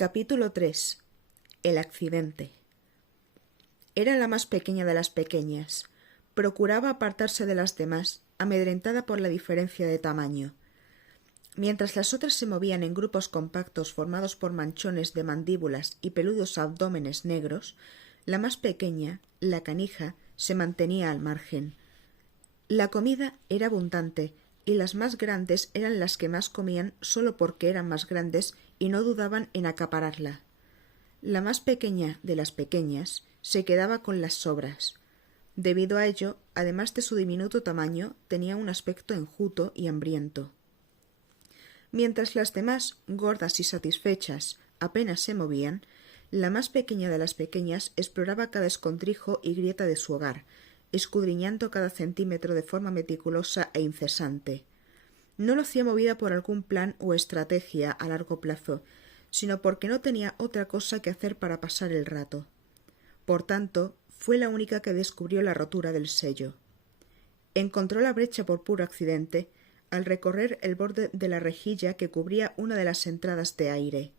Capítulo 3. El accidente. Era la más pequeña de las pequeñas. Procuraba apartarse de las demás, amedrentada por la diferencia de tamaño. Mientras las otras se movían en grupos compactos formados por manchones de mandíbulas y peludos abdómenes negros, la más pequeña, la canija, se mantenía al margen. La comida era abundante, y las más grandes eran las que más comían solo porque eran más grandes y no dudaban en acapararla. La más pequeña de las pequeñas se quedaba con las sobras. Debido a ello, además de su diminuto tamaño, tenía un aspecto enjuto y hambriento. Mientras las demás, gordas y satisfechas, apenas se movían, la más pequeña de las pequeñas exploraba cada escondrijo y grieta de su hogar, escudriñando cada centímetro de forma meticulosa e incesante. No lo hacía movida por algún plan o estrategia a largo plazo, sino porque no tenía otra cosa que hacer para pasar el rato. Por tanto, fue la única que descubrió la rotura del sello. Encontró la brecha por puro accidente al recorrer el borde de la rejilla que cubría una de las entradas de aire.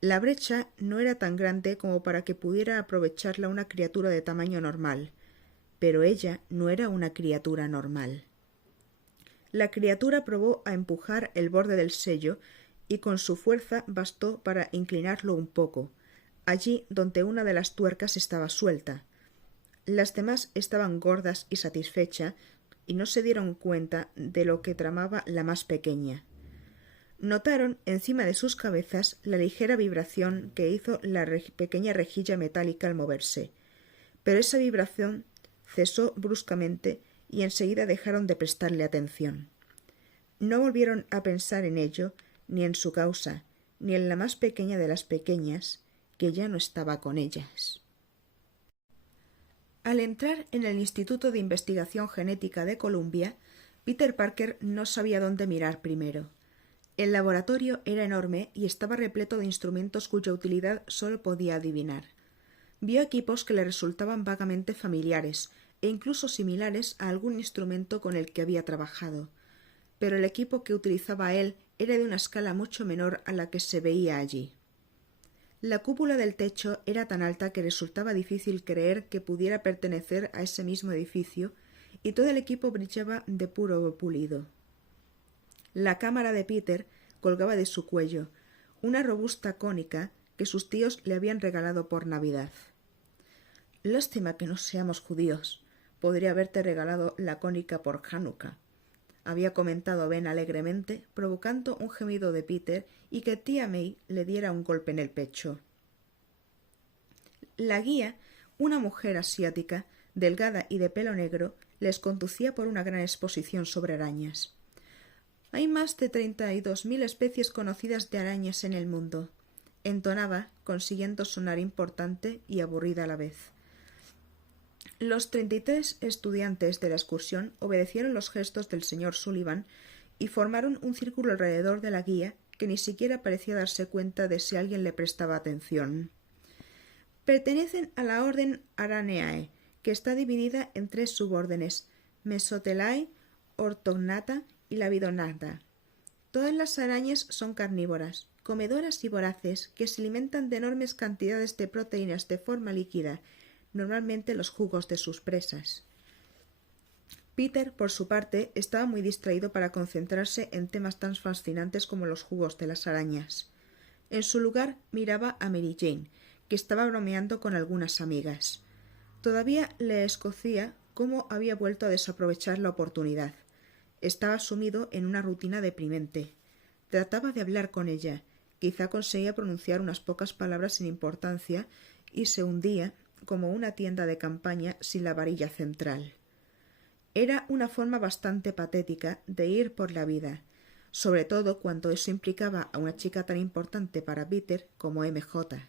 La brecha no era tan grande como para que pudiera aprovecharla una criatura de tamaño normal, pero ella no era una criatura normal. La criatura probó a empujar el borde del sello y con su fuerza bastó para inclinarlo un poco, allí donde una de las tuercas estaba suelta. Las demás estaban gordas y satisfechas y no se dieron cuenta de lo que tramaba la más pequeña. Notaron encima de sus cabezas la ligera vibración que hizo la pequeña rejilla metálica al moverse, pero esa vibración cesó bruscamente y enseguida dejaron de prestarle atención. No volvieron a pensar en ello, ni en su causa, ni en la más pequeña de las pequeñas, que ya no estaba con ellas. Al entrar en el Instituto de Investigación Genética de Columbia, Peter Parker no sabía dónde mirar primero. El laboratorio era enorme y estaba repleto de instrumentos cuya utilidad solo podía adivinar. Vio equipos que le resultaban vagamente familiares e incluso similares a algún instrumento con el que había trabajado, pero el equipo que utilizaba él era de una escala mucho menor a la que se veía allí. La cúpula del techo era tan alta que resultaba difícil creer que pudiera pertenecer a ese mismo edificio, y todo el equipo brillaba de puro pulido. La cámara de Peter colgaba de su cuello, una robusta cónica que sus tíos le habían regalado por Navidad. Lástima que no seamos judíos. Podría haberte regalado la cónica por Hanukkah, había comentado Ben alegremente, provocando un gemido de Peter y que tía May le diera un golpe en el pecho. La guía, una mujer asiática, delgada y de pelo negro, les conducía por una gran exposición sobre arañas. Hay más de 32.000 especies conocidas de arañas en el mundo, entonaba, consiguiendo sonar importante y aburrida a la vez. Los 33 estudiantes de la excursión obedecieron los gestos del señor Sullivan y formaron un círculo alrededor de la guía, que ni siquiera parecía darse cuenta de si alguien le prestaba atención. Pertenecen a la orden Araneae, que está dividida en 3 subórdenes: Mesotelae, Orthognatha y Labidognatha. Todas las arañas son carnívoras, comedoras y voraces, que se alimentan de enormes cantidades de proteínas de forma líquida, normalmente los jugos de sus presas. Peter, por su parte, estaba muy distraído para concentrarse en temas tan fascinantes como los jugos de las arañas. En su lugar miraba a Mary Jane, que estaba bromeando con algunas amigas. Todavía le escocía cómo había vuelto a desaprovechar la oportunidad. Estaba sumido en una rutina deprimente. Trataba de hablar con ella, quizá conseguía pronunciar unas pocas palabras sin importancia, y se hundía como una tienda de campaña sin la varilla central. Era una forma bastante patética de ir por la vida, sobre todo cuando eso implicaba a una chica tan importante para Peter como MJ.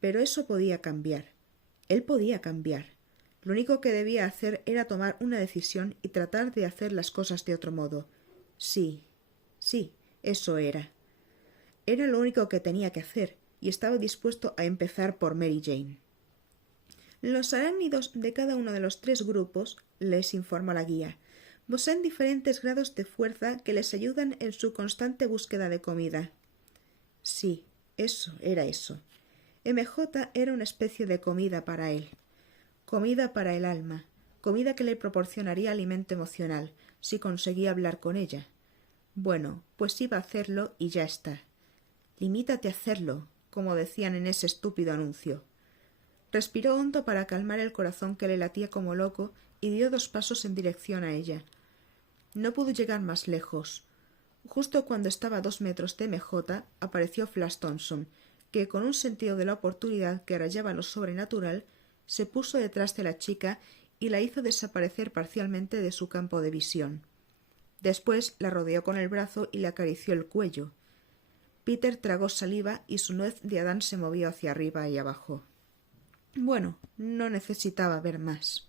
Pero eso podía cambiar. Él podía cambiar. Lo único que debía hacer era tomar una decisión y tratar de hacer las cosas de otro modo. Sí, eso era. Era lo único que tenía que hacer, y estaba dispuesto a empezar por Mary Jane. Los arácnidos de cada uno de los 3 grupos, les informa la guía, poseen diferentes grados de fuerza que les ayudan en su constante búsqueda de comida. Sí, Eso, era eso. MJ era una especie de comida para él. Comida para el alma. Comida que le proporcionaría alimento emocional, si conseguía hablar con ella. Bueno, pues iba a hacerlo y ya está. Limítate a hacerlo, como decían en ese estúpido anuncio. Respiró hondo para calmar el corazón que le latía como loco y dio 2 pasos en dirección a ella. No pudo llegar más lejos. Justo cuando estaba a 2 metros de MJ, apareció Flash Thompson, que con un sentido de la oportunidad que rayaba lo sobrenatural, se puso detrás de la chica y la hizo desaparecer parcialmente de su campo de visión. Después la rodeó con el brazo y le acarició el cuello. Peter tragó saliva y su nuez de Adán se movió hacia arriba y abajo. Bueno, no necesitaba ver más.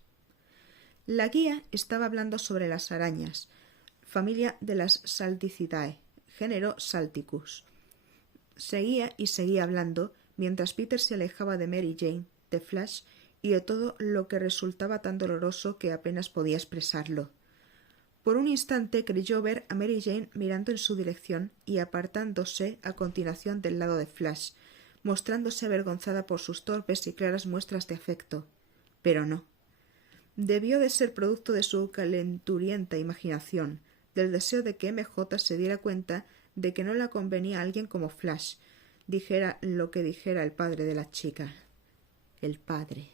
La guía estaba hablando sobre las arañas, familia de las Salticidae, género Salticus. Seguía y seguía hablando, mientras Peter se alejaba de Mary Jane, de Flash y de todo lo que resultaba tan doloroso que apenas podía expresarlo. Por un instante creyó ver a Mary Jane mirando en su dirección y apartándose a continuación del lado de Flash, mostrándose avergonzada por sus torpes y claras muestras de afecto. Pero no. Debió de ser producto de su calenturienta imaginación, del deseo de que MJ se diera cuenta de que no le convenía a alguien como Flash, dijera lo que dijera el padre de la chica. El padre.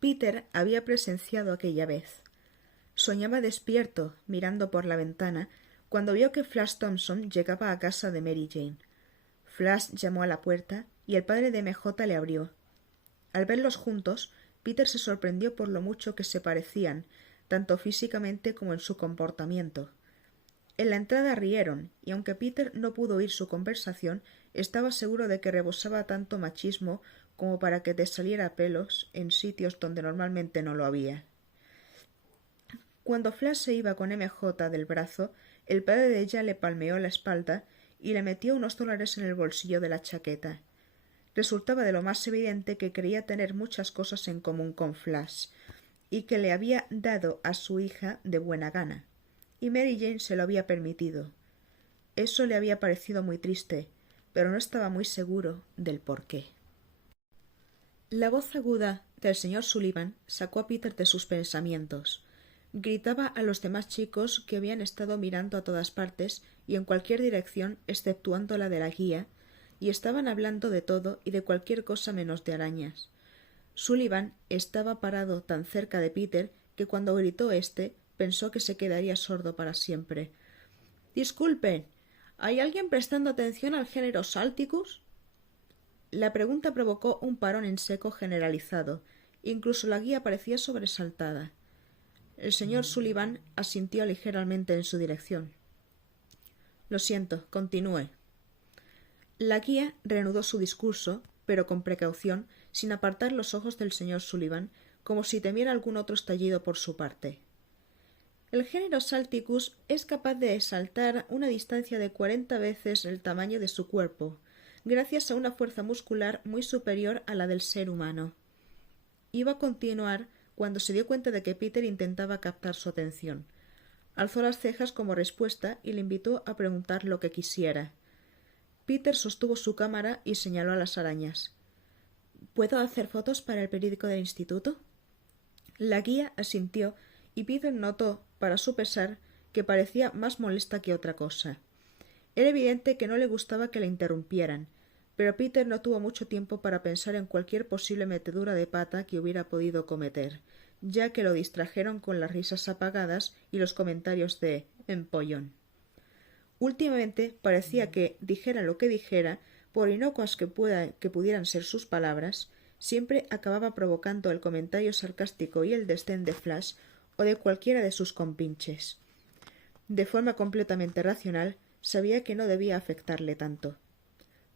Peter había presenciado aquella vez. Soñaba despierto, mirando por la ventana, cuando vio que Flash Thompson llegaba a casa de Mary Jane. Flash llamó a la puerta y el padre de MJ le abrió. Al verlos juntos, Peter se sorprendió por lo mucho que se parecían, tanto físicamente como en su comportamiento. En la entrada rieron, y aunque Peter no pudo oír su conversación, estaba seguro de que rebosaba tanto machismo como para que te saliera pelos en sitios donde normalmente no lo había. Cuando Flash se iba con MJ del brazo, el padre de ella le palmeó la espalda y le metió unos $1 en el bolsillo de la chaqueta. Resultaba de lo más evidente que creía tener muchas cosas en común con Flash, y que le había dado a su hija de buena gana, y Mary Jane se lo había permitido. Eso le había parecido muy triste, pero no estaba muy seguro del por qué. La voz aguda del señor Sullivan sacó a Peter de sus pensamientos. Gritaba a los demás chicos que habían estado mirando a todas partes y en cualquier dirección exceptuando la de la guía, y estaban hablando de todo y de cualquier cosa menos de arañas. Sullivan estaba parado tan cerca de Peter que cuando gritó éste pensó que se quedaría sordo para siempre. —Disculpen, ¿hay alguien prestando atención al género Salticus? La pregunta provocó un parón en seco generalizado. Incluso la guía parecía sobresaltada. El señor Sullivan asintió ligeramente en su dirección. —Lo siento, continúe. La guía reanudó su discurso, pero con precaución, sin apartar los ojos del señor Sullivan, como si temiera algún otro estallido por su parte. El género Salticus es capaz de saltar una distancia de 40 veces el tamaño de su cuerpo, gracias a una fuerza muscular muy superior a la del ser humano. Iba a continuar cuando se dio cuenta de que Peter intentaba captar su atención. Alzó las cejas como respuesta y le invitó a preguntar lo que quisiera. Peter sostuvo su cámara y señaló a las arañas. —¿Puedo hacer fotos para el periódico del instituto? La guía asintió y Peter notó, para su pesar, que parecía más molesta que otra cosa. Era evidente que no le gustaba que le interrumpieran, pero Peter no tuvo mucho tiempo para pensar en cualquier posible metedura de pata que hubiera podido cometer, ya que lo distrajeron con las risas apagadas y los comentarios de empollón. Últimamente parecía que, dijera lo que dijera, por inocuas que pudieran ser sus palabras, siempre acababa provocando el comentario sarcástico y el desdén de Flash o de cualquiera de sus compinches. De forma completamente racional, sabía que no debía afectarle tanto.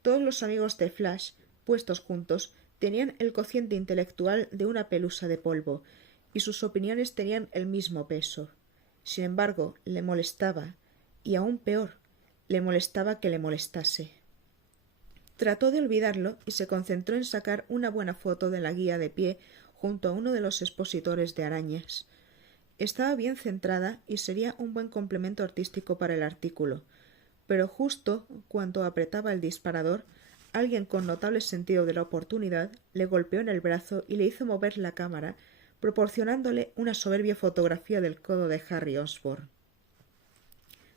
Todos los amigos de Flash, puestos juntos, tenían el cociente intelectual de una pelusa de polvo, y sus opiniones tenían el mismo peso. Sin embargo, le molestaba, y aún peor, le molestaba que le molestase. Trató de olvidarlo y se concentró en sacar una buena foto de la guía de pie junto a uno de los expositores de arañas. Estaba bien centrada y sería un buen complemento artístico para el artículo. pero justo cuando apretaba el disparador, alguien con notable sentido de la oportunidad le golpeó en el brazo y le hizo mover la cámara, proporcionándole una soberbia fotografía del codo de Harry Osborn.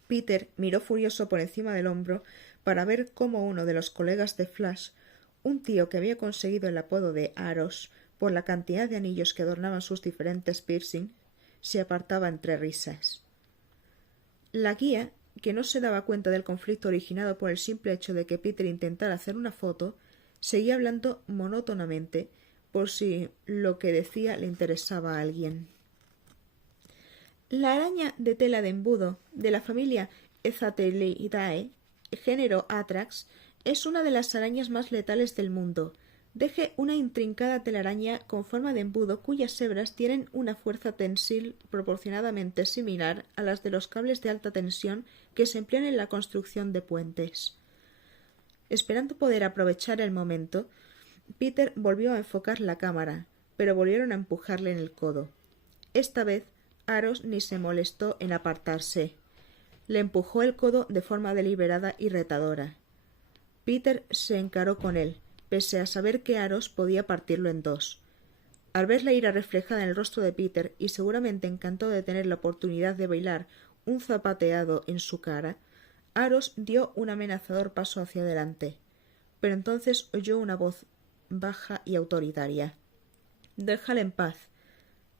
Peter miró furioso por encima del hombro para ver cómo uno de los colegas de Flash, un tío que había conseguido el apodo de Aros por la cantidad de anillos que adornaban sus diferentes piercing, se apartaba entre risas. La guía, que no se daba cuenta del conflicto originado por el simple hecho de que Peter intentara hacer una foto, seguía hablando monótonamente, por si lo que decía le interesaba a alguien. La araña de tela de embudo de la familia Ezatelidae, género Atrax, es una de las arañas más letales del mundo. Deje una intrincada telaraña con forma de embudo cuyas hebras tienen una fuerza tensil proporcionadamente similar a las de los cables de alta tensión que se emplean en la construcción de puentes. Esperando poder aprovechar el momento, Peter volvió a enfocar la cámara, pero volvieron a empujarle en el codo. Esta vez, Aros ni se molestó en apartarse. Le empujó el codo de forma deliberada y retadora. Peter se encaró con él, pese a saber que Aros podía partirlo en dos. Al ver la ira reflejada en el rostro de Peter y seguramente encantado de tener la oportunidad de bailar un zapateado en su cara, Aros dio un amenazador paso hacia adelante. Pero entonces oyó una voz baja y autoritaria. «Déjale en paz».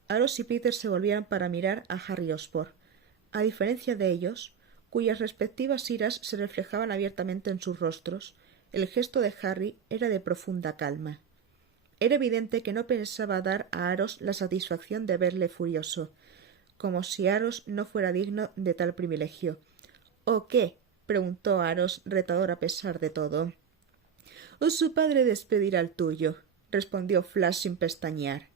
Aros y Peter se volvieron para mirar a Harry Osborn. A diferencia de ellos, cuyas respectivas iras se reflejaban abiertamente en sus rostros, el gesto de Harry era de profunda calma. Era evidente que no pensaba dar a Aros la satisfacción de verle furioso, como si Aros no fuera digno de tal privilegio. «¿O qué?», preguntó Aros, retador a pesar de todo. «O su padre despedirá al tuyo», respondió Flash sin pestañear.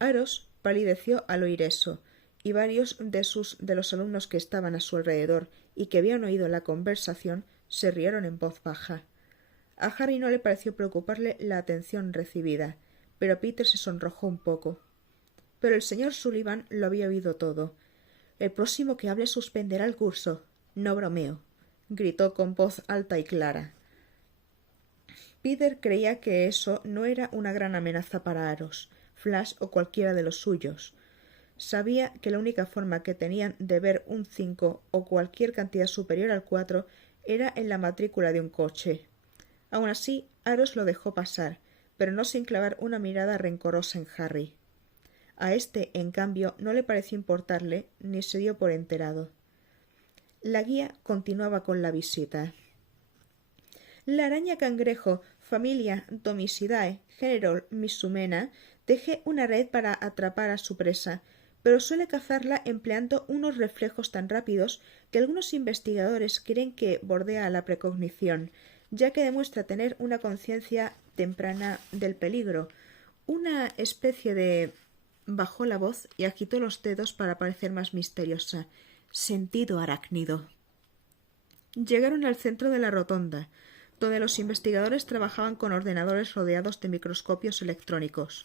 Aros palideció al oír eso, y varios de los alumnos que estaban a su alrededor y que habían oído la conversación se rieron en voz baja. A Harry no le pareció preocuparle la atención recibida, pero Peter se sonrojó un poco. Pero el señor Sullivan lo había oído todo. «El próximo que hable suspenderá el curso. No bromeo», gritó con voz alta y clara. Peter creía que eso no era una gran amenaza para Aros, Flash o cualquiera de los suyos. Sabía que la única forma que tenían de ver un 5 o cualquier cantidad superior al 4 era en la matrícula de un coche. Aun así, Aros lo dejó pasar, pero no sin clavar una mirada rencorosa en Harry. A éste, en cambio, no le pareció importarle, ni se dio por enterado. La guía continuaba con la visita. La araña cangrejo, familia Domisidae, género Misumena, teje una red para atrapar a su presa, pero suele cazarla empleando unos reflejos tan rápidos que algunos investigadores creen que bordea a la precognición, ya que demuestra tener una conciencia temprana del peligro. Una especie de... Bajó la voz y agitó los dedos para parecer más misteriosa. Sentido arácnido. Llegaron al centro de la rotonda, donde los investigadores trabajaban con ordenadores rodeados de microscopios electrónicos.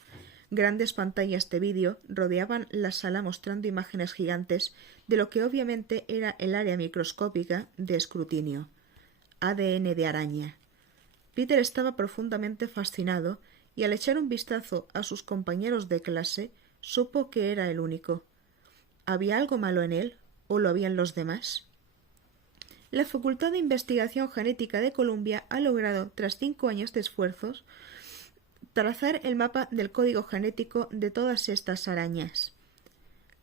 Grandes pantallas de vídeo rodeaban la sala mostrando imágenes gigantes de lo que obviamente era el área microscópica de escrutinio. ADN de araña. Peter estaba profundamente fascinado y al echar un vistazo a sus compañeros de clase supo que era el único. ¿Había algo malo en él o lo habían los demás? La Facultad de Investigación Genética de Columbia ha logrado, tras 5 años de esfuerzos, trazar el mapa del código genético de todas estas arañas.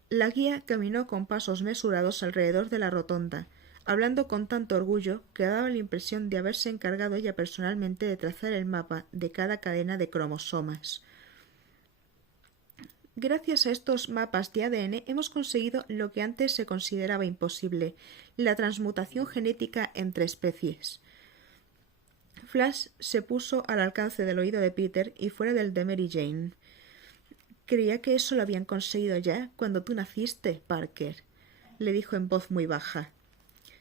La guía caminó con pasos mesurados alrededor de la rotonda, hablando con tanto orgullo que daba la impresión de haberse encargado ella personalmente de trazar el mapa de cada cadena de cromosomas. Gracias a estos mapas de ADN hemos conseguido lo que antes se consideraba imposible, la transmutación genética entre especies. Flash se puso al alcance del oído de Peter y fuera del de Mary Jane. «Creía que eso lo habían conseguido ya cuando tú naciste, Parker», le dijo en voz muy baja.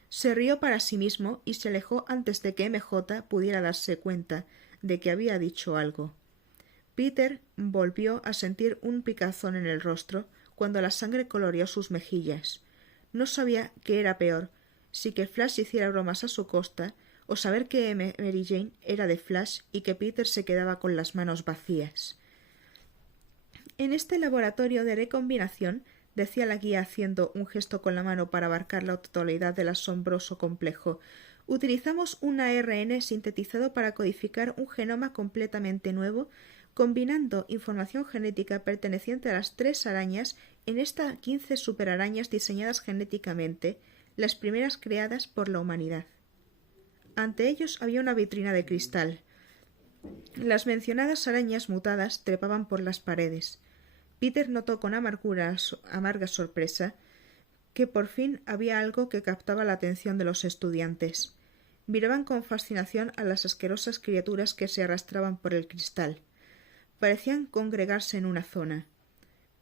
Se rió para sí mismo y se alejó antes de que MJ pudiera darse cuenta de que había dicho algo. Peter volvió a sentir un picazón en el rostro cuando la sangre coloreó sus mejillas. No sabía qué era peor, si que Flash hiciera bromas a su costa, o saber que Mary Jane era de Flash y que Peter se quedaba con las manos vacías. En este laboratorio de recombinación, decía la guía haciendo un gesto con la mano para abarcar la totalidad del asombroso complejo, utilizamos un ARN sintetizado para codificar un genoma completamente nuevo, combinando información genética perteneciente a las 3 arañas en estas 15 superarañas diseñadas genéticamente, las primeras creadas por la humanidad. Ante ellos había una vitrina de cristal. Las mencionadas arañas mutadas trepaban por las paredes. Peter notó con amarga sorpresa que por fin había algo que captaba la atención de los estudiantes. Miraban con fascinación a las asquerosas criaturas que se arrastraban por el cristal. Parecían congregarse en una zona.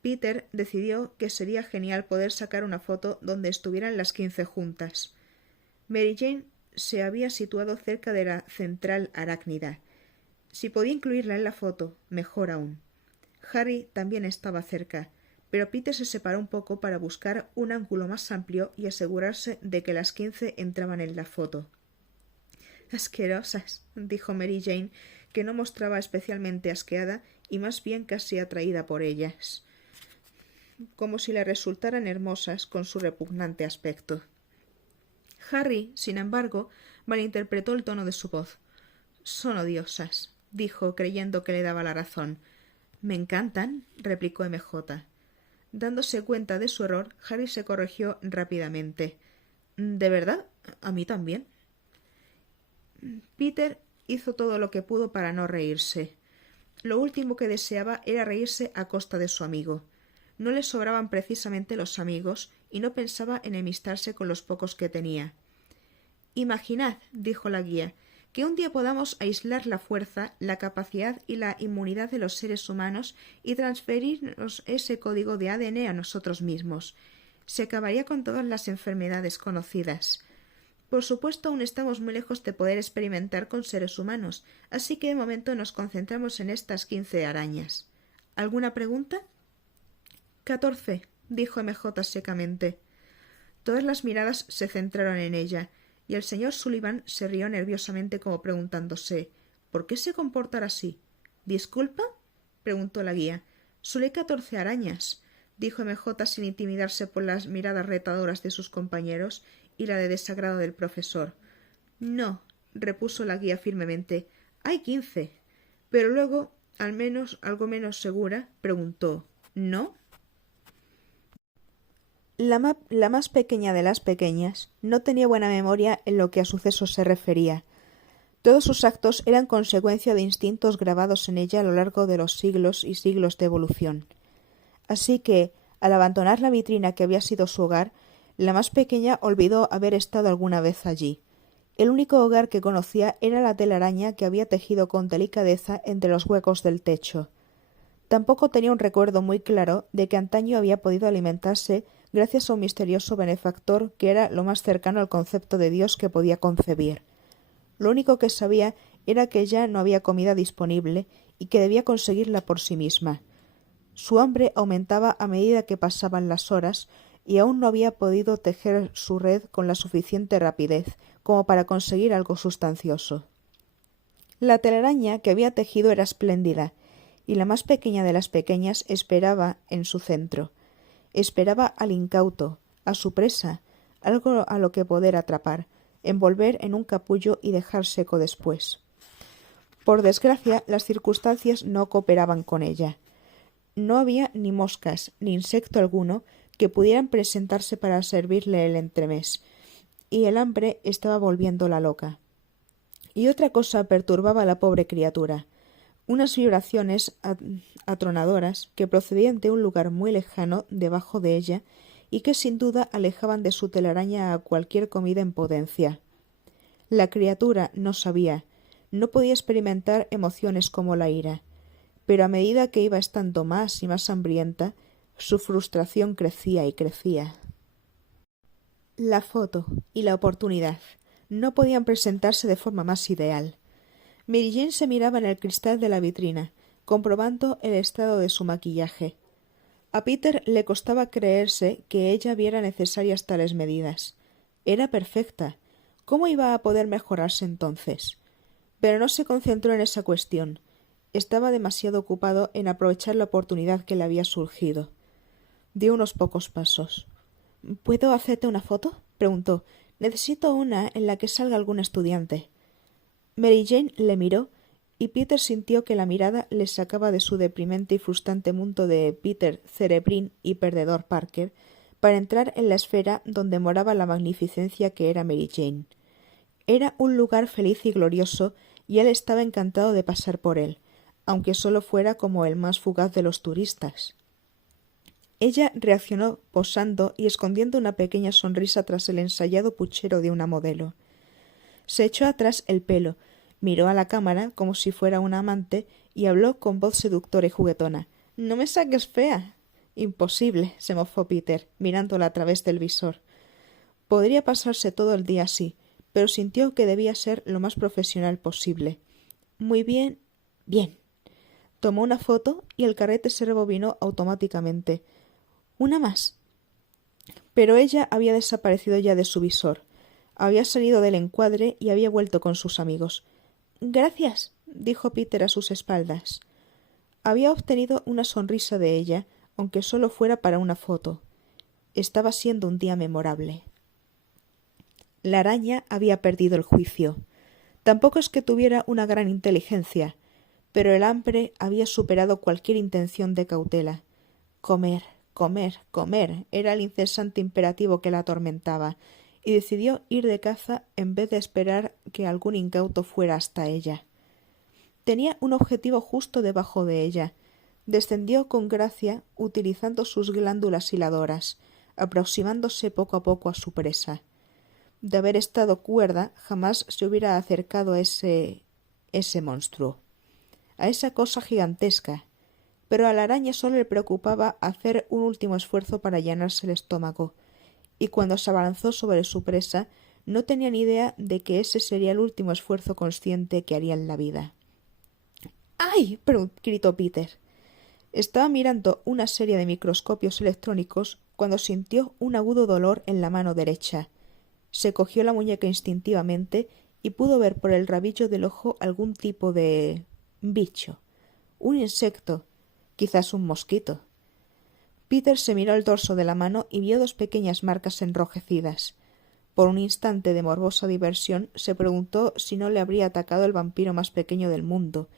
Peter decidió que sería genial poder sacar una foto donde estuvieran las 15 juntas. Mary Jane se había situado cerca de la central arácnida. Si podía incluirla en la foto, mejor aún. Harry también estaba cerca, pero Peter se separó un poco para buscar un ángulo más amplio y asegurarse de que las 15 entraban en la foto. —Asquerosas —dijo Mary Jane, que no mostraba especialmente asqueada y más bien casi atraída por ellas, como si le resultaran hermosas con su repugnante aspecto. Harry, sin embargo, malinterpretó el tono de su voz. —Son odiosas —dijo, creyendo que le daba la razón. —Me encantan —replicó MJ. Dándose cuenta de su error, Harry se corrigió rápidamente. —¿De verdad? A mí también. Peter hizo todo lo que pudo para no reírse. Lo último que deseaba era reírse a costa de su amigo. No le sobraban precisamente los amigos y no pensaba enemistarse con los pocos que tenía. —Imaginad —dijo la guía— que un día podamos aislar la fuerza, la capacidad y la inmunidad de los seres humanos y transferirnos ese código de ADN a nosotros mismos. Se acabaría con todas las enfermedades conocidas. Por supuesto, aún estamos muy lejos de poder experimentar con seres humanos, así que de momento nos concentramos en estas 15 arañas. ¿Alguna pregunta? 14, dijo MJ secamente. Todas las miradas se centraron en ella, y el señor Sullivan se rió nerviosamente como preguntándose ¿por qué se comportará así? —¿Disculpa? —preguntó la guía. —Solo hay 14 arañas —dijo MJ sin intimidarse por las miradas retadoras de sus compañeros y la de desagrado del profesor. —No —repuso la guía firmemente—, hay 15. Pero luego, algo menos segura, preguntó ¿no? La más pequeña de las pequeñas no tenía buena memoria en lo que a sucesos se refería. Todos sus actos eran consecuencia de instintos grabados en ella a lo largo de los siglos y siglos de evolución. Así que, al abandonar la vitrina que había sido su hogar, la más pequeña olvidó haber estado alguna vez allí. El único hogar que conocía era la telaraña que había tejido con delicadeza entre los huecos del techo. Tampoco tenía un recuerdo muy claro de que antaño había podido alimentarse gracias a un misterioso benefactor que era lo más cercano al concepto de Dios que podía concebir. Lo único que sabía era que ya no había comida disponible y que debía conseguirla por sí misma. Su hambre aumentaba a medida que pasaban las horas y aún no había podido tejer su red con la suficiente rapidez como para conseguir algo sustancioso. La telaraña que había tejido era espléndida, y la más pequeña de las pequeñas esperaba en su centro. Esperaba al incauto, a su presa, algo a lo que poder atrapar, envolver en un capullo y dejar seco después. Por desgracia, las circunstancias no cooperaban con ella. No había ni moscas ni insecto alguno que pudieran presentarse para servirle el entremés, y el hambre estaba volviéndola loca. Y otra cosa perturbaba a la pobre criatura. Unas vibraciones atronadoras que procedían de un lugar muy lejano debajo de ella y que sin duda alejaban de su telaraña a cualquier comida en potencia. La criatura no sabía, no podía experimentar emociones como la ira, pero a medida que iba estando más y más hambrienta, su frustración crecía y crecía. La foto y la oportunidad no podían presentarse de forma más ideal. Mary Jane se miraba en el cristal de la vitrina, comprobando el estado de su maquillaje. A Peter le costaba creerse que ella viera necesarias tales medidas. Era perfecta. ¿Cómo iba a poder mejorarse entonces? Pero no se concentró en esa cuestión. Estaba demasiado ocupado en aprovechar la oportunidad que le había surgido. Dio unos pocos pasos. —¿Puedo hacerte una foto? —preguntó. —Necesito una en la que salga algún estudiante. Mary Jane le miró y Peter sintió que la mirada le sacaba de su deprimente y frustrante mundo de Peter, cerebrín y perdedor Parker para entrar en la esfera donde moraba la magnificencia que era Mary Jane. Era un lugar feliz y glorioso y él estaba encantado de pasar por él, aunque solo fuera como el más fugaz de los turistas. Ella reaccionó posando y escondiendo una pequeña sonrisa tras el ensayado puchero de una modelo. Se echó atrás el pelo, miró a la cámara como si fuera una amante y habló con voz seductora y juguetona. —¡No me saques fea! —Imposible —se mofó Peter, mirándola a través del visor. Podría pasarse todo el día así, pero sintió que debía ser lo más profesional posible. —Muy bien. —Bien. Tomó una foto y el carrete se rebobinó automáticamente. —Una más. Pero ella había desaparecido ya de su visor. Había salido del encuadre y había vuelto con sus amigos. —Gracias —dijo Peter a sus espaldas. Había obtenido una sonrisa de ella, aunque solo fuera para una foto. Estaba siendo un día memorable. La araña había perdido el juicio. Tampoco es que tuviera una gran inteligencia, pero el hambre había superado cualquier intención de cautela. Comer, comer, comer era el incesante imperativo que la atormentaba, y decidió ir de caza en vez de esperar que algún incauto fuera hasta ella. Tenía un objetivo justo debajo de ella. Descendió con gracia, utilizando sus glándulas hiladoras, aproximándose poco a poco a su presa. De haber estado cuerda, jamás se hubiera acercado a ese monstruo, a esa cosa gigantesca, pero a la araña solo le preocupaba hacer un último esfuerzo para llenarse el estómago, y cuando se abalanzó sobre su presa no tenía ni idea de que ese sería el último esfuerzo consciente que haría en la vida. —¡Ay! —gritó Peter. Estaba mirando una serie de microscopios electrónicos cuando sintió un agudo dolor en la mano derecha. Se cogió la muñeca instintivamente y pudo ver por el rabillo del ojo algún tipo de bicho. Un insecto, quizás un mosquito. Peter se miró el dorso de la mano y vio dos pequeñas marcas enrojecidas. Por un instante de morbosa diversión se preguntó si no le habría atacado el vampiro más pequeño del mundo,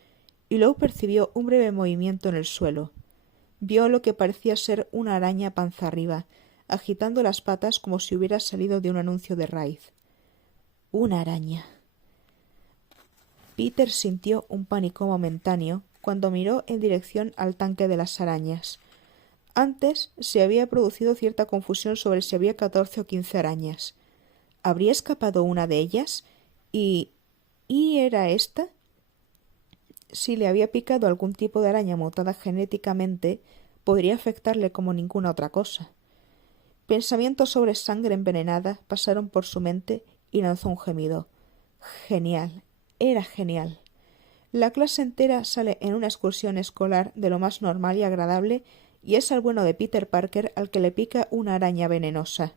y luego percibió un breve movimiento en el suelo. Vio lo que parecía ser una araña panza arriba, agitando las patas como si hubiera salido de un anuncio de Raid. Una araña. Peter sintió un pánico momentáneo cuando miró en dirección al tanque de las arañas. Antes se había producido cierta confusión sobre si había 14 o 15 arañas. ¿Habría escapado una de ellas? ¿Y era esta? Si le había picado algún tipo de araña mutada genéticamente, podría afectarle como ninguna otra cosa. Pensamientos sobre sangre envenenada pasaron por su mente y lanzó un gemido. Genial, era genial. La clase entera sale en una excursión escolar de lo más normal y agradable y es al bueno de Peter Parker al que le pica una araña venenosa.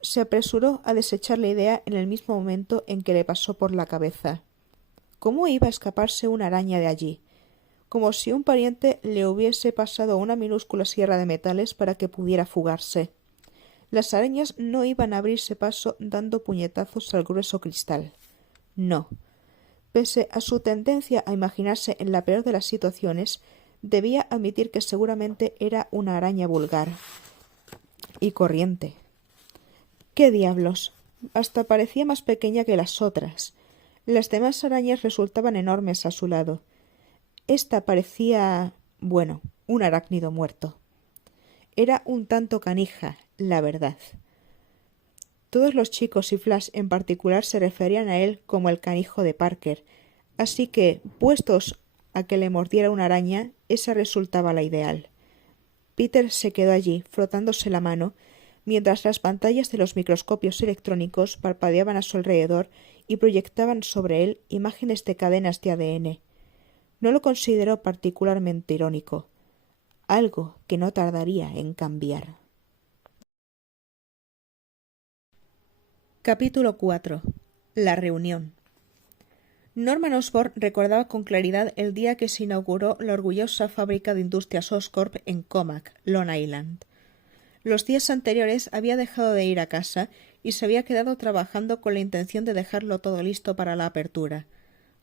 Se apresuró a desechar la idea en el mismo momento en que le pasó por la cabeza. ¿Cómo iba a escaparse una araña de allí? Como si un pariente le hubiese pasado una minúscula sierra de metales para que pudiera fugarse. Las arañas no iban a abrirse paso dando puñetazos al grueso cristal. No. Pese a su tendencia a imaginarse en la peor de las situaciones, debía admitir que seguramente era una araña vulgar y corriente. ¡Qué diablos! Hasta parecía más pequeña que las otras. Las demás arañas resultaban enormes a su lado. Esta parecía, bueno, un arácnido muerto. Era un tanto canija, la verdad. Todos los chicos y Flash en particular se referían a él como el canijo de Parker, así que, puestos a que le mordiera una araña, esa resultaba la ideal. Peter se quedó allí, frotándose la mano, mientras las pantallas de los microscopios electrónicos parpadeaban a su alrededor y proyectaban sobre él imágenes de cadenas de ADN. No lo consideró particularmente irónico, algo que no tardaría en cambiar. Capítulo 4. La reunión. Norman Osborn recordaba con claridad el día que se inauguró la orgullosa fábrica de industrias Oscorp en Comac, Long Island. Los días anteriores había dejado de ir a casa y se había quedado trabajando con la intención de dejarlo todo listo para la apertura.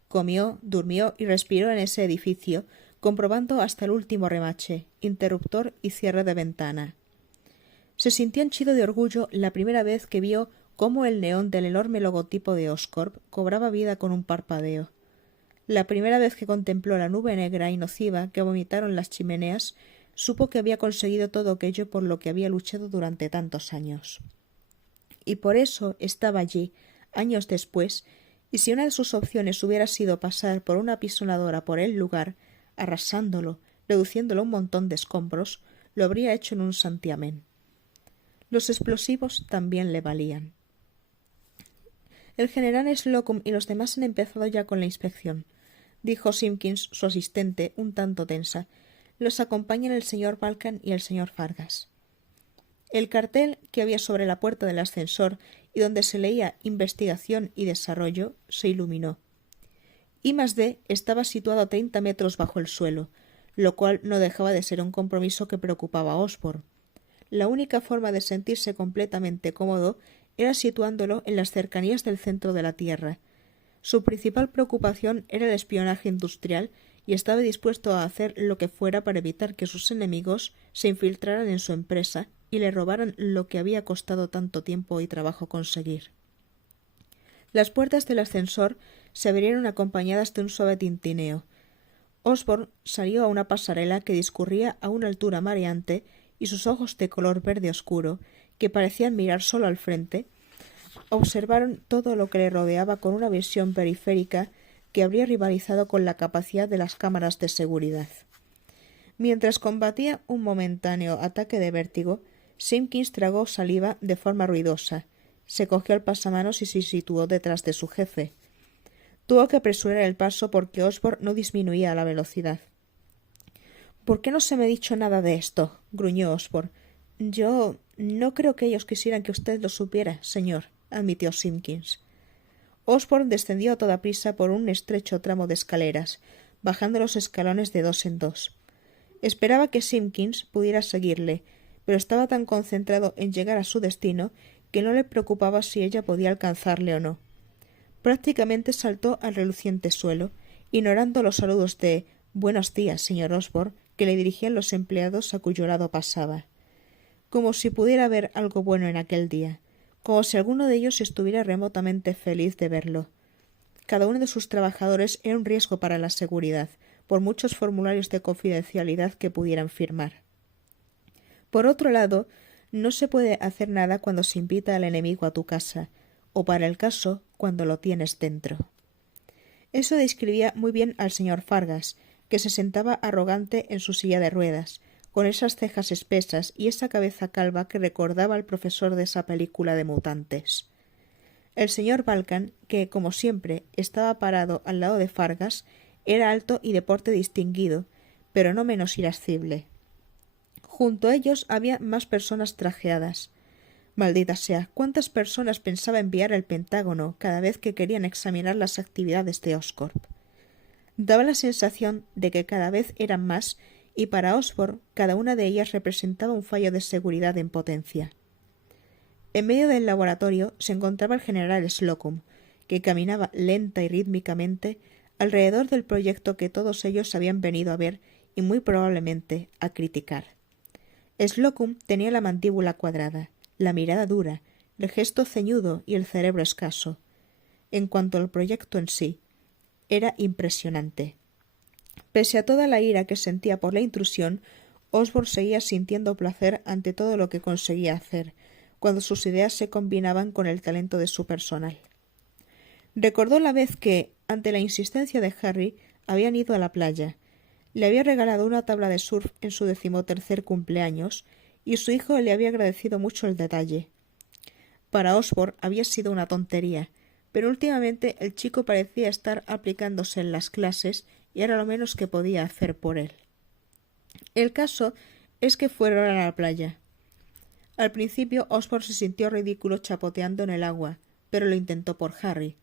Comió, durmió y respiró en ese edificio, comprobando hasta el último remache, interruptor y cierre de ventana. Se sintió henchido de orgullo la primera vez que vio cómo el neón del enorme logotipo de Oscorp cobraba vida con un parpadeo. La primera vez que contempló la nube negra y nociva que vomitaron las chimeneas, supo que había conseguido todo aquello por lo que había luchado durante tantos años. Y por eso estaba allí, años después, y si una de sus opciones hubiera sido pasar por una pisonadora por el lugar, arrasándolo, reduciéndolo a un montón de escombros, lo habría hecho en un santiamén. Los explosivos también le valían. El general Slocum y los demás han empezado ya con la inspección, dijo Simpkins, su asistente, un tanto tensa. Los acompañan el señor Balkan y el señor Fargas. El cartel que había sobre la puerta del ascensor y donde se leía Investigación y Desarrollo se iluminó. I+D estaba situado a 30 metros bajo el suelo, lo cual no dejaba de ser un compromiso que preocupaba a Osborn. La única forma de sentirse completamente cómodo era situándolo en las cercanías del centro de la Tierra. Su principal preocupación era el espionaje industrial y estaba dispuesto a hacer lo que fuera para evitar que sus enemigos se infiltraran en su empresa y le robaran lo que había costado tanto tiempo y trabajo conseguir. Las puertas del ascensor se abrieron acompañadas de un suave tintineo. Osborn salió a una pasarela que discurría a una altura mareante y sus ojos de color verde oscuro, que parecían mirar solo al frente, observaron todo lo que le rodeaba con una visión periférica que habría rivalizado con la capacidad de las cámaras de seguridad. Mientras combatía un momentáneo ataque de vértigo, Simpkins tragó saliva de forma ruidosa, se cogió el pasamanos y se situó detrás de su jefe. Tuvo que apresurar el paso porque Osborn no disminuía la velocidad. —¿Por qué no se me ha dicho nada de esto? —gruñó Osborn. —Yo no creo que ellos quisieran que usted lo supiera, señor —admitió Simpkins. Osborn descendió a toda prisa por un estrecho tramo de escaleras, bajando los escalones de dos en dos. Esperaba que Simpkins pudiera seguirle, pero estaba tan concentrado en llegar a su destino que no le preocupaba si ella podía alcanzarle o no. Prácticamente saltó al reluciente suelo, ignorando los saludos de «Buenos días, señor Osborn», que le dirigían los empleados a cuyo lado pasaba. Como si pudiera haber algo bueno en aquel día, como si alguno de ellos estuviera remotamente feliz de verlo. Cada uno de sus trabajadores era un riesgo para la seguridad, por muchos formularios de confidencialidad que pudieran firmar. Por otro lado, no se puede hacer nada cuando se invita al enemigo a tu casa, o para el caso, cuando lo tienes dentro. Eso describía muy bien al señor Fargas, que se sentaba arrogante en su silla de ruedas, con esas cejas espesas y esa cabeza calva que recordaba al profesor de esa película de mutantes. El señor Balkan, que, como siempre, estaba parado al lado de Fargas, era alto y de porte distinguido, pero no menos irascible. Junto a ellos había más personas trajeadas. Maldita sea, cuántas personas pensaba enviar al Pentágono cada vez que querían examinar las actividades de Oscorp. Daba la sensación de que cada vez eran más y para Osborn cada una de ellas representaba un fallo de seguridad en potencia. En medio del laboratorio se encontraba el general Slocum, que caminaba lenta y rítmicamente alrededor del proyecto que todos ellos habían venido a ver y muy probablemente a criticar. Slocum tenía la mandíbula cuadrada, la mirada dura, el gesto ceñudo y el cerebro escaso. En cuanto al proyecto en sí, era impresionante. Pese a toda la ira que sentía por la intrusión, Osborn seguía sintiendo placer ante todo lo que conseguía hacer, cuando sus ideas se combinaban con el talento de su personal. Recordó la vez que, ante la insistencia de Harry, habían ido a la playa. Le había regalado una tabla de surf en su 13º cumpleaños, y su hijo le había agradecido mucho el detalle. Para Osborn había sido una tontería, pero últimamente el chico parecía estar aplicándose en las clases y era lo menos que podía hacer por él. El caso es que fueron a la playa. Al principio Osborn se sintió ridículo chapoteando en el agua, pero lo intentó por Harry.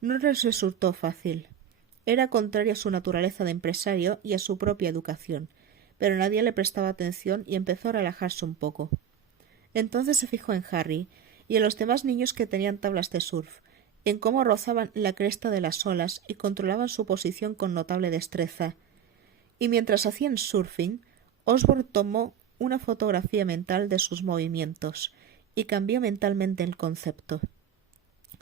No les resultó fácil. Era contrario a su naturaleza de empresario y a su propia educación, pero nadie le prestaba atención y empezó a relajarse un poco. Entonces se fijó en Harry y en los demás niños que tenían tablas de surf, en cómo rozaban la cresta de las olas y controlaban su posición con notable destreza. Y mientras hacían surfing, Osborne tomó una fotografía mental de sus movimientos y cambió mentalmente el concepto.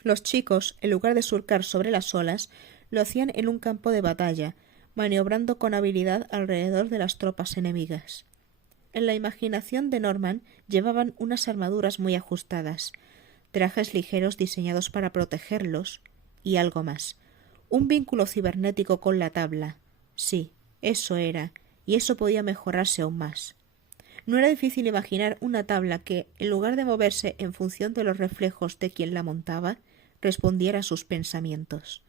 Los chicos, en lugar de surcar sobre las olas, lo hacían en un campo de batalla, maniobrando con habilidad alrededor de las tropas enemigas. En la imaginación de Norman llevaban unas armaduras muy ajustadas, trajes ligeros diseñados para protegerlos y algo más. Un vínculo cibernético con la tabla. Sí, eso era, y eso podía mejorarse aún más. No era difícil imaginar una tabla que, en lugar de moverse en función de los reflejos de quien la montaba, respondiera a sus pensamientos.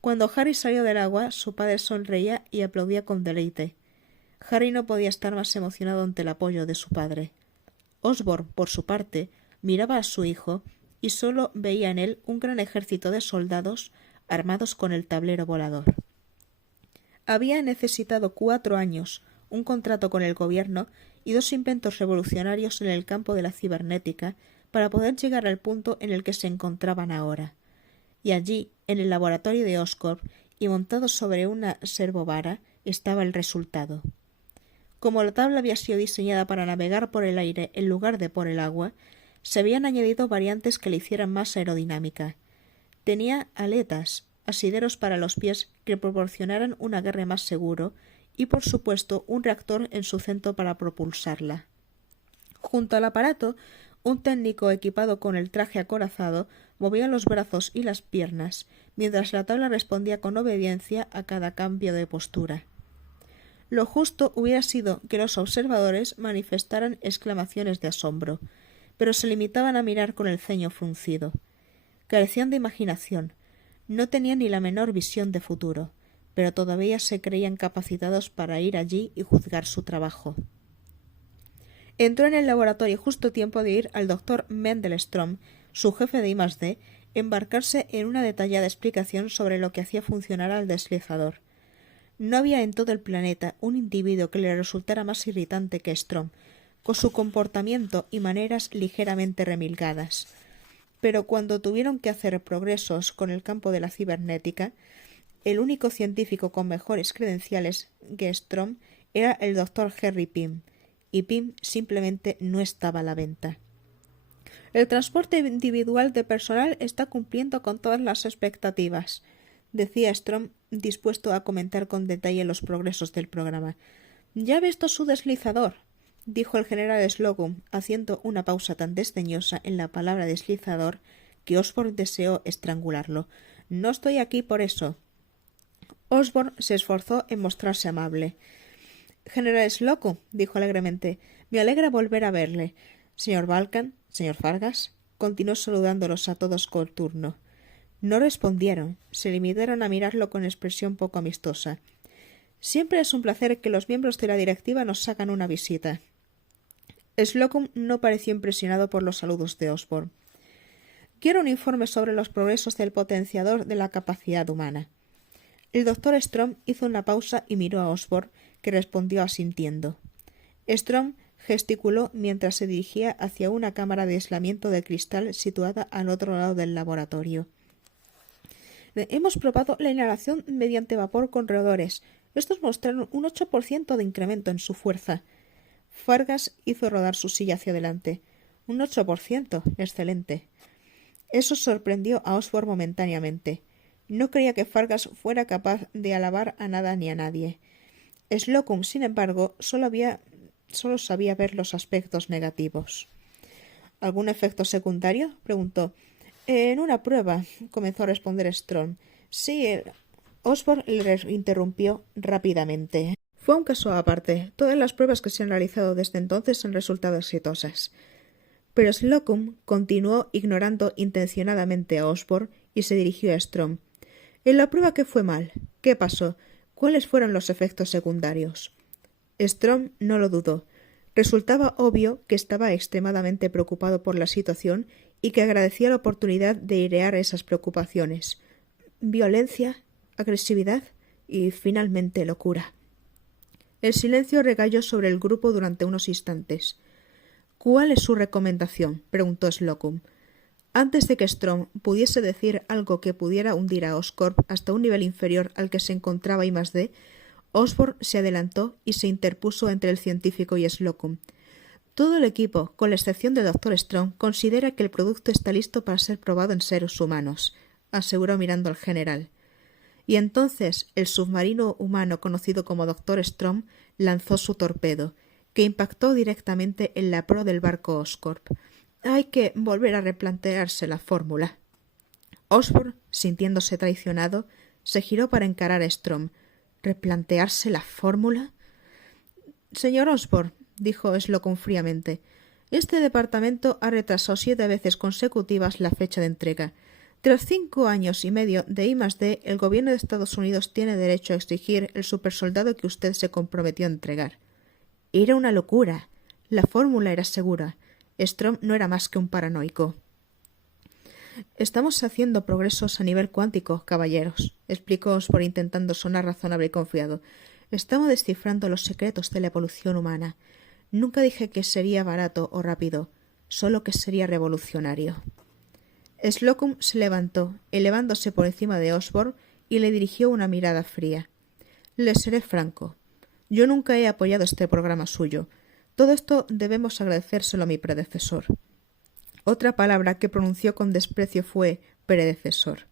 Cuando Harry salió del agua, su padre sonreía y aplaudía con deleite. Harry no podía estar más emocionado ante el apoyo de su padre. Osborne, por su parte, miraba a su hijo y solo veía en él un gran ejército de soldados armados con el tablero volador. Había necesitado 4 años, un contrato con el gobierno y 2 inventos revolucionarios en el campo de la cibernética para poder llegar al punto en el que se encontraban ahora. Y allí, en el laboratorio de Oscorp, y montado sobre una servovara, estaba el resultado. Como la tabla había sido diseñada para navegar por el aire en lugar de por el agua, se habían añadido variantes que le hicieran más aerodinámica. Tenía aletas, asideros para los pies que proporcionaran un agarre más seguro y, por supuesto, un reactor en su centro para propulsarla. Junto al aparato, un técnico equipado con el traje acorazado movía los brazos y las piernas, mientras la tabla respondía con obediencia a cada cambio de postura. Lo justo hubiera sido que los observadores manifestaran exclamaciones de asombro, pero se limitaban a mirar con el ceño fruncido. Carecían de imaginación, no tenían ni la menor visión de futuro, pero todavía se creían capacitados para ir allí y juzgar su trabajo. Entró en el laboratorio justo a tiempo de ir al doctor Mendelstrom, su jefe de I+D, embarcarse en una detallada explicación sobre lo que hacía funcionar al deslizador. No había en todo el planeta un individuo que le resultara más irritante que Strom, con su comportamiento y maneras ligeramente remilgadas. Pero cuando tuvieron que hacer progresos con el campo de la cibernética, el único científico con mejores credenciales que Strom era el doctor Harry Pym, y Pym simplemente no estaba a la venta. El transporte individual de personal está cumpliendo con todas las expectativas, decía Strom, dispuesto a comentar con detalle los progresos del programa. —¿Ya ha visto su deslizador? —dijo el general Slocum, haciendo una pausa tan desdeñosa en la palabra deslizador que Osborne deseó estrangularlo. —No estoy aquí por eso. Osborne se esforzó en mostrarse amable. —General Slocum —dijo alegremente—, me alegra volver a verle. Señor Balkan, señor Fargas —continuó saludándolos a todos con turno. No respondieron, se limitaron a mirarlo con expresión poco amistosa. Siempre es un placer que los miembros de la directiva nos hagan una visita. Slocum no pareció impresionado por los saludos de Osborne. Quiero un informe sobre los progresos del potenciador de la capacidad humana. El doctor Strom hizo una pausa y miró a Osborne, que respondió asintiendo. Strom gesticuló mientras se dirigía hacia una cámara de aislamiento de cristal situada al otro lado del laboratorio. Hemos probado la inhalación mediante vapor con roedores. Estos mostraron un 8% de incremento en su fuerza. Fargas hizo rodar su silla hacia adelante. Un 8%. Excelente. Eso sorprendió a Osborne momentáneamente. No creía que Fargas fuera capaz de alabar a nada ni a nadie. Slocum, sin embargo, solo sabía ver los aspectos negativos. ¿Algún efecto secundario? Preguntó. En una prueba, comenzó a responder Strom. Sí, Osborne le interrumpió rápidamente. Fue un caso aparte. Todas las pruebas que se han realizado desde entonces han resultado exitosas. Pero Slocum continuó ignorando intencionadamente a Osborne y se dirigió a Strom. En la prueba que fue mal. ¿Qué pasó? ¿Cuáles fueron los efectos secundarios? Strom no lo dudó. Resultaba obvio que estaba extremadamente preocupado por la situación y que agradecía la oportunidad de airear esas preocupaciones. Violencia, agresividad y, finalmente, locura. El silencio recayó sobre el grupo durante unos instantes. —¿Cuál es su recomendación? —preguntó Slocum. Antes de que Strong pudiese decir algo que pudiera hundir a Oscorp hasta un nivel inferior al que se encontraba I+D, Osborn se adelantó y se interpuso entre el científico y Slocum. Todo el equipo, con la excepción del Dr. Strong, considera que el producto está listo para ser probado en seres humanos, aseguró mirando al general. Y entonces el submarino humano conocido como Dr. Strong lanzó su torpedo, que impactó directamente en la proa del barco Oscorp. Hay que volver a replantearse la fórmula. Osborn, sintiéndose traicionado, se giró para encarar a Strong. ¿Replantearse la fórmula? Señor Osborn, dijo Slocum fríamente, este departamento ha retrasado 7 veces consecutivas la fecha de entrega. Tras 5 años y medio de I+D, el gobierno de Estados Unidos tiene derecho a exigir el supersoldado que usted se comprometió a entregar. Era una locura. La fórmula era segura. Strong no era más que un paranoico. Estamos haciendo progresos a nivel cuántico, caballeros, explicó Osborn intentando sonar razonable y confiado. Estamos descifrando los secretos de la evolución humana. Nunca dije que sería barato o rápido, solo que sería revolucionario. Slocum se levantó, elevándose por encima de Osborn, y le dirigió una mirada fría. Le seré franco. Yo nunca he apoyado este programa suyo. Todo esto debemos agradecérselo a mi predecesor. Otra palabra que pronunció con desprecio fue predecesor.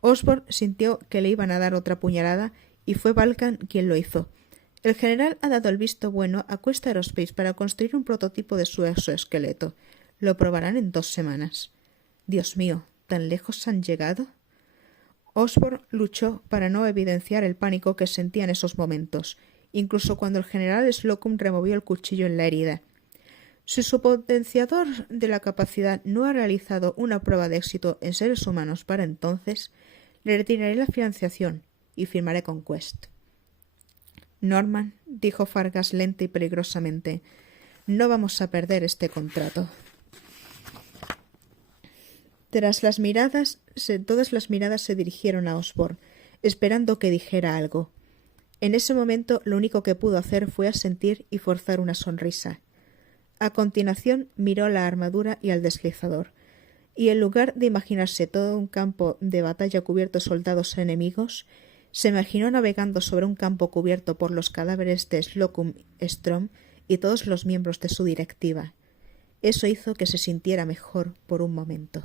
Osborn sintió que le iban a dar otra puñalada y fue Vulcan quien lo hizo. El general ha dado el visto bueno a Quest Aerospace para construir un prototipo de su exoesqueleto. Lo probarán en 2 semanas. Dios mío, ¿tan lejos han llegado? Osborn luchó para no evidenciar el pánico que sentía en esos momentos, incluso cuando el general Slocum removió el cuchillo en la herida. Si su potenciador de la capacidad no ha realizado una prueba de éxito en seres humanos para entonces, le retiraré la financiación y firmaré con Quest. Norman, dijo Fargas lenta y peligrosamente, no vamos a perder este contrato. Todas las miradas se dirigieron a Osborn, esperando que dijera algo. En ese momento lo único que pudo hacer fue asentir y forzar una sonrisa. A continuación miró la armadura y al deslizador, y en lugar de imaginarse todo un campo de batalla cubierto de soldados enemigos, se imaginó navegando sobre un campo cubierto por los cadáveres de Slocum, Strong y todos los miembros de su directiva. Eso hizo que se sintiera mejor por un momento.